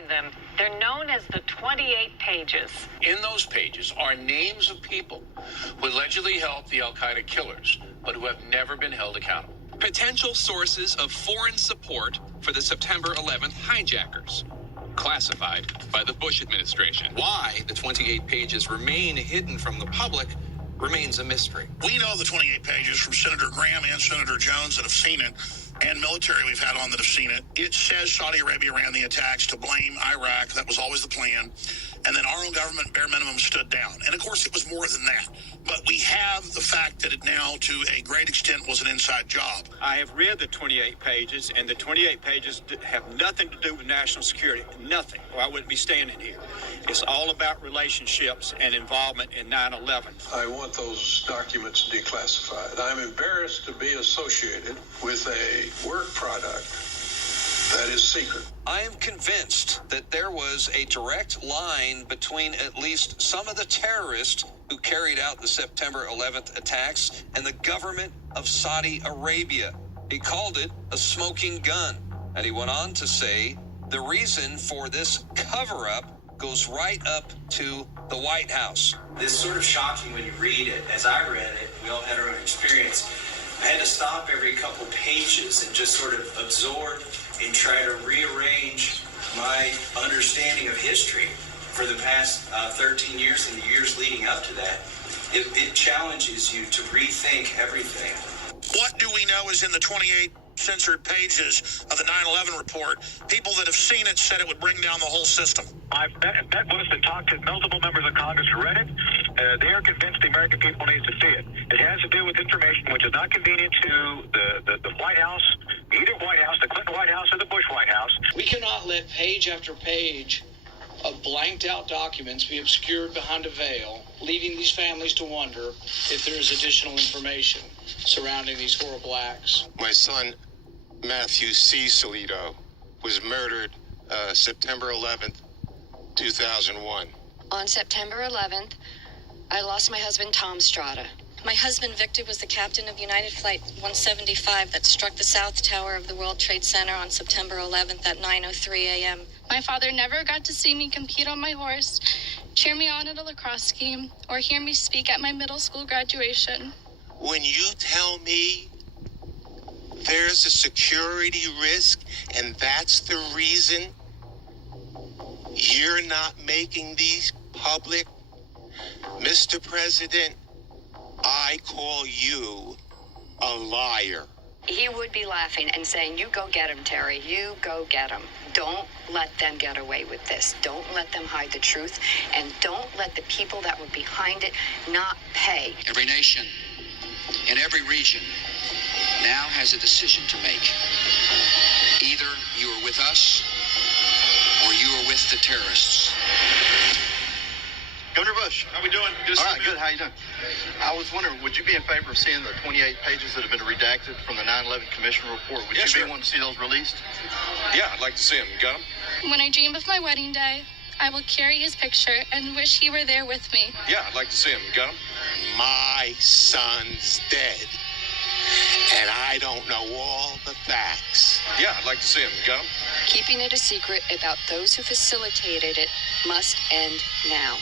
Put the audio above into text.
Them. They're known as the 28 pages. In those pages are names of people who allegedly helped the al-Qaeda killers, but who have never been held accountable. Potential sources of foreign support for the September 11th hijackers, classified by the Bush administration. Why the 28 pages remain hidden from the public remains a mystery. We know the 28 pages from Senator Graham and Senator Jones that have seen it, and military we've had on that have seen it. It says Saudi Arabia ran the attacks to blame Iraq. That was always the plan. And then our own government, bare minimum, stood down. And, of course, it was more than that. But we have the fact that it now, to a great extent, was an inside job. I have read the 28 pages, and the 28 pages have nothing to do with national security. Nothing, or I wouldn't be standing here. It's all about relationships and involvement in 9/11. I want those documents declassified. I'm embarrassed to be associated with a work product that is secret. I am convinced that there was a direct line between at least some of the terrorists who carried out the September 11th attacks and the government of Saudi Arabia. He called it a smoking gun. And he went on to say the reason for this cover-up goes right up to the White House. This sort of shocking when you read it. As I read it, we all had our own experience. I had to stop every couple pages and just sort of absorb and try to rearrange my understanding of history for the past 13 years and the years leading up to that. It challenges you to rethink everything. What do we know is in the 28 censored pages of the 9/11 report? People that have seen it said it would bring down the whole system. I've met with and talked to multiple members of Congress who read it. They are convinced the American people need to see it. It has to do with information which is not convenient to the White House, either White House, the Clinton White House or the Bush White House. We cannot let page after page of blanked out documents be obscured behind a veil, leaving these families to wonder if there is additional information surrounding these horrible acts. My son, Matthew C. Salito, was murdered September 11th, 2001. On September 11th, I lost my husband, Tom Strada. My husband, Victor, was the captain of United Flight 175 that struck the South Tower of the World Trade Center on September 11th at 9:03 a.m. My father never got to see me compete on my horse, cheer me on at a lacrosse game, or hear me speak at my middle school graduation. When you tell me there's a security risk and that's the reason you're not making these public, Mr. President, I call you a liar. He would be laughing and saying, "You go get him, Terry. You go get him. Don't let them get away with this. Don't let them hide the truth. And don't let the people that were behind it not pay." Every nation in every region now has a decision to make. Either you are with us or you are with the terrorists. Governor Bush. How we doing? All right, good. How you doing? I was wondering, would you be in favor of seeing the 28 pages that have been redacted from the 9/11 Commission report? Would you be wanting to see those released? Yeah, I'd like to see him. Got him? When I dream of my wedding day, I will carry his picture and wish he were there with me. Yeah, I'd like to see him. Got him? My son's dead, and I don't know all the facts. Yeah, I'd like to see him. Got him? Keeping it a secret about those who facilitated it must end now.